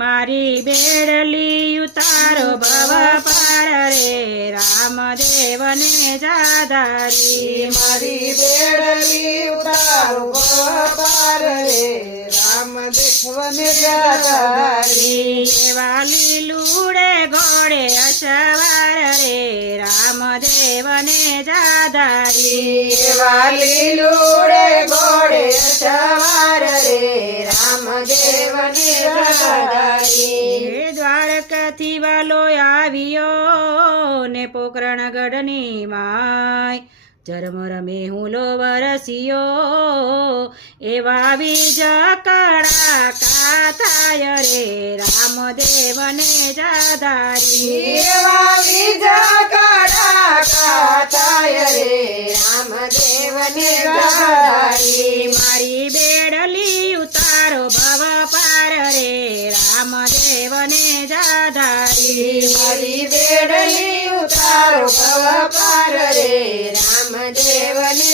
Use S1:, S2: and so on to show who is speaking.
S1: મારી બેડલી ઉતારો ભવ પાર રે રામદેવને જાધારી.
S2: મારી બેડલી ઉતારો પાર રે રામ દેખવને જાધારી.
S1: એવા લીલુડે ઘોડે અસવાર રે રામદેવને જાધારી.
S2: વાલી લીલુડે દેવને
S1: હે દ્વારકાથી વાલો આવ્યો ને પોકરણ ગઢની માય ઝરમર મેહુલો વરસ્યો એવા બીજા કડા કાથાય રે રામદેવને જાધારી.
S2: એવા બીજા કાળા કાથાય રે રામ દેવને જાધારી.
S1: મારી બેડલી ને જાધારી
S2: મારી બેડલી ઉતારો પવ પાર રે. રામદેવને